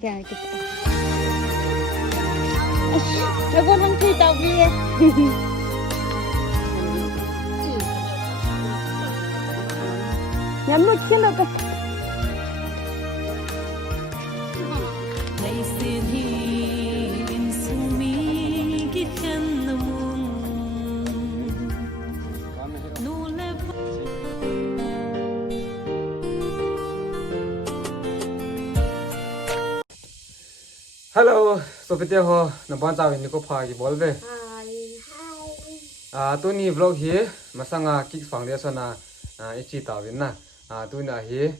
cái nó con không thi tàu bia nhắm một chiếc đâu cơ Hello, so video ho na bon cha ni ko pha gi bolbe. Tu ni vlog hi masanga kick foundation na ichi ta win na. Tu na hi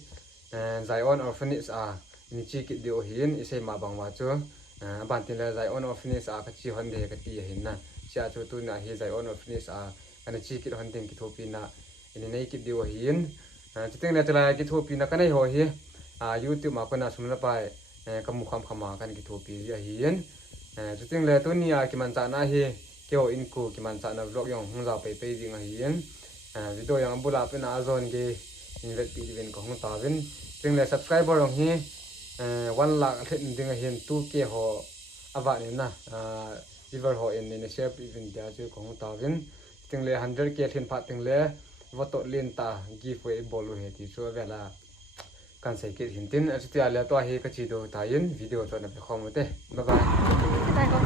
Zion Orphanage ni chi ki dio hin ise ma bang wa chu ban tin la Zion Orphanage ka chi hon de ka ti hin na. Cha chu tu na hi Zion Orphanage kana chi ki hon ting ki thopi na ini nei ki dio hin. Chiting la tala ki thopi na kana ho hi YouTube ma ko na sumla pai kamu khama kan ki thopi ya hian chuting le tu ni ki man cha na hi kyo in ku ki man cha na vlog yong hung za pe pe ding a hian video yang bula pe na zone ge in let pi ven ko hung ta ven chuting le subscriber ong hi 1 lakh thlen ding a hian 2k ho awa ni na river ho in ni share pi ven dia chu ko hung ta ven chuting le 100k thlen pha ting le voto len ta giveaway bolu he ti chu vela kan sai ke hintin ati ala to hi ka chi do tayin video to na be khomote bye bye tai ko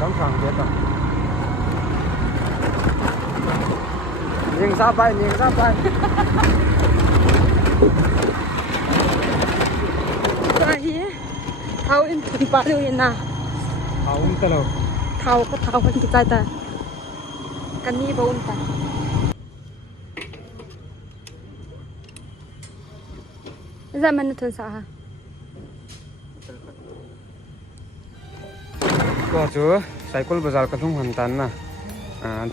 dam sang de ta ning sa bai tai hi thau in thun pa lu in na ta lo thau ko thau kan ki tai ta kan ni bo un ta zaman tu sah. Ko chu cycle bazar ka thung han tan na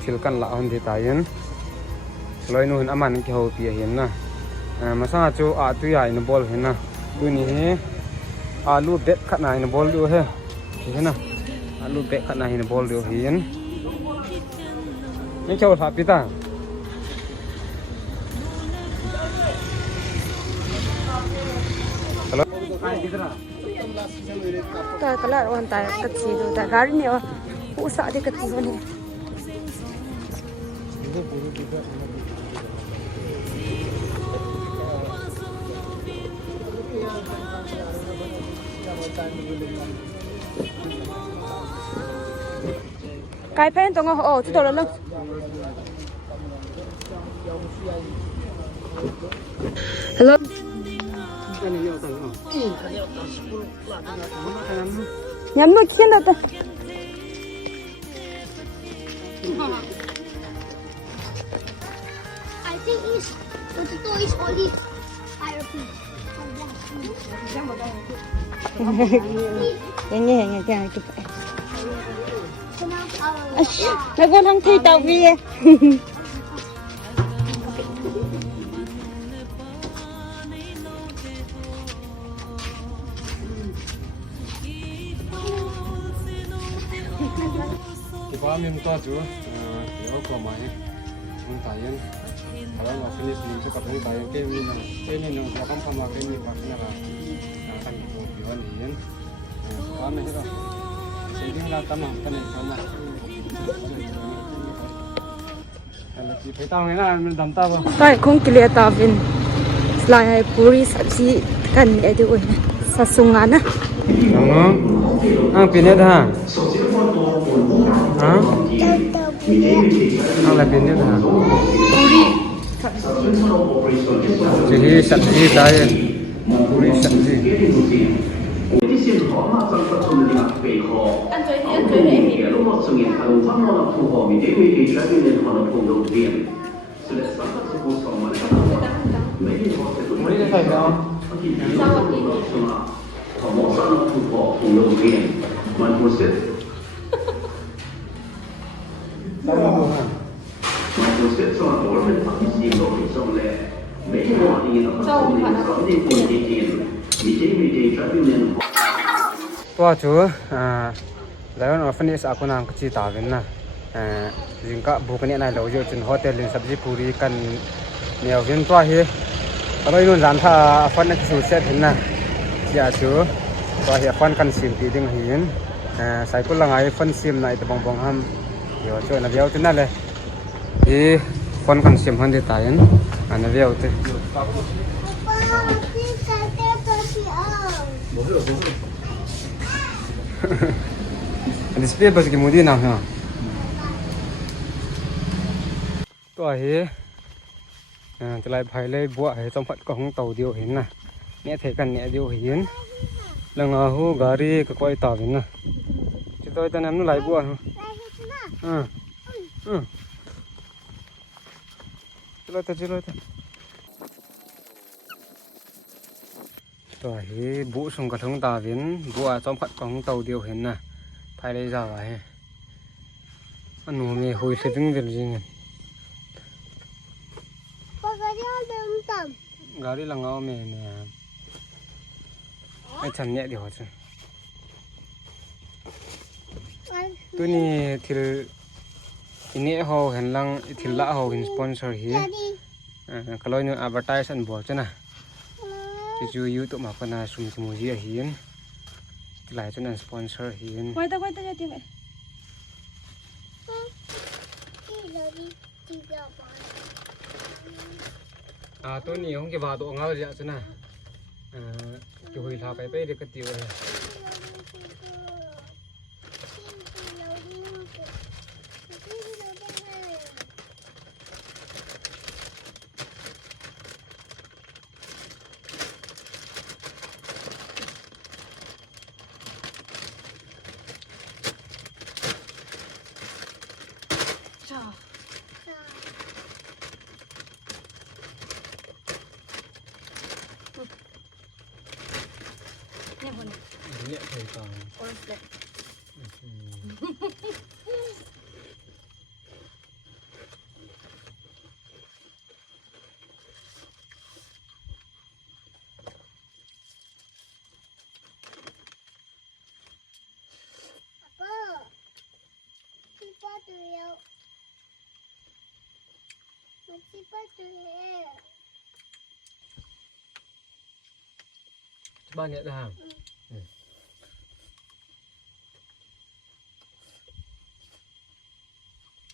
thil kan la on di tayin loi nu hin aman ki ho pi hin na masa chu tu ya in bol hin na tu ni alu bet khat na in bol du he hin na alu bet khat na in bol du hin ni chau tha pi ta Ta kalar on ta kati do ta gari ne u sa de kati ho ne cái pen tong ho chu to lo hello nhắm một chiếc đâu ta I think the toy is only higher pitch. nghe cái nó con không thi tàu bia Ba mình to chú nó có máy không tài yên kalau nggak finish nih cakap không tài yên cái này nó có không sama cái này bác này là thành phố Biên Yên ba mình thế đó jadi là tâm hồn cái này sama kalau chỉ phải tao này là mình đâm tao vào phải không kêu tao vin lại puri sabji kan ada oi sasungan ah pin hết ha là pin hết ha puri chỉ sabji tay puri sabji ăn chơi thì mấy cái này đâu tua chú Zion Orphanage aku nang kecil tawin na jingka bukan này lâu giờ trên hotel lên sabji puri kan nhiều viên tua hi kalau ini jangan tha apa nak susah hina ya chú ตัวเฮียฟันกันซิมตีดึงหินใส่กุละไงฟันซิมในตะบองห้ำเดี๋ยวช่วยนะเดียวที่นั่นเลยอีฟันกันซิมหันได้ตายอันนั้นเดียวที่ display bas ki mudi na ha to he chlai phai le bua he chom phat ko hong tau dio hin na ne the kan ne dio hin lang a hu gari ka koi ta bin na chi toi ta nam nu lai bua chlo ta to he bu sung ka thong ta bin bua chom phat ko hong tau dio hin na phai le ja wa he anu me hoi se ding dir jing gari là ngao mẹ nè ai chăn nhẹ điều chứ tôi nè thì nhẹ hồ hình lăng thì lạ hồ hình sponsor hi cái lối nữa advertise ăn bò chứ nè thì chú YouTube mà con sum sum gì hiến lại cho nên sponsor hiến quay ta cho tiền vậy tôi nhớ không cái vào độ ngao gì chứ nè cái hồi thảo cái bé được cái tiêu này nhẹ hơn nhẹ thầy còn bao nhiêu được hàng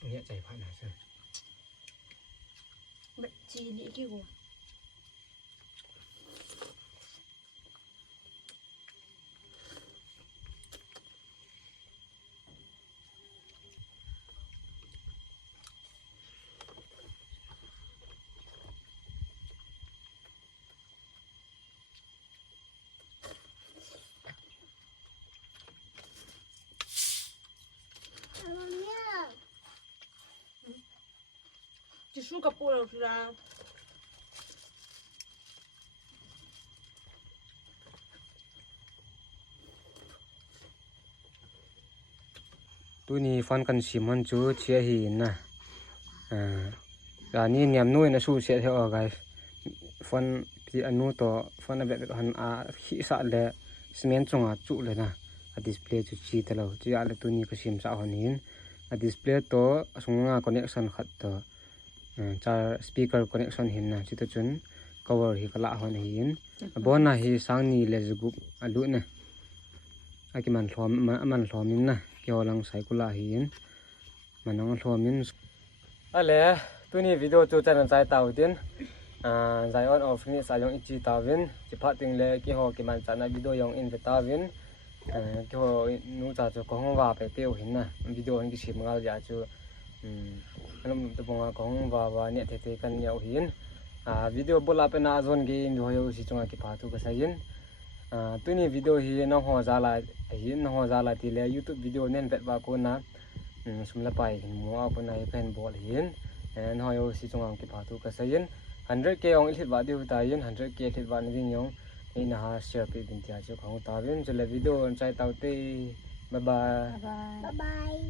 nhẹ chảy phải nào xem bệnh chi lý kêu chỉ su cặp bồ ra tôi ni fan kan simon chu chia hi na ni niam nuôi na su se theo guys fan pi anu to fan abe han a khi sa le cement chunga chu le na a display chu chi ta lo chu ya le tu ni ka sim sa honin a display to sunga connection khat to char speaker connection hin na chi to chun cover hi kala hon hin bona hi sang ni le zugup alu na aki man hlom in na kyo lang saikula hin manang hlom in ale tuni video chu channel chai tau tin Zion Orphanage sayong ichi tawin chi phating le ki ho ki man chana video yong in ve tawin ki ho nu cha chu kong wa pe teu hin na video hin ki sim ngal ja chu anum to bonga kong wa ne the kan yau hin video bola pe na zon ge mi ho yo si chunga ki pha tu ka sayin tuni video hi na ho za la ti le YouTube video nen vet ba ko na sumla pai mo a ko na pen bol hin en ho yo si chunga ki pha tu ka sayin 100k ong ilhit ba diu ta yin 100k ilhit ba ni din yong ni na ha share pe bin tia chu khong ta bin je le video on chai tau te bye bye Bye bye.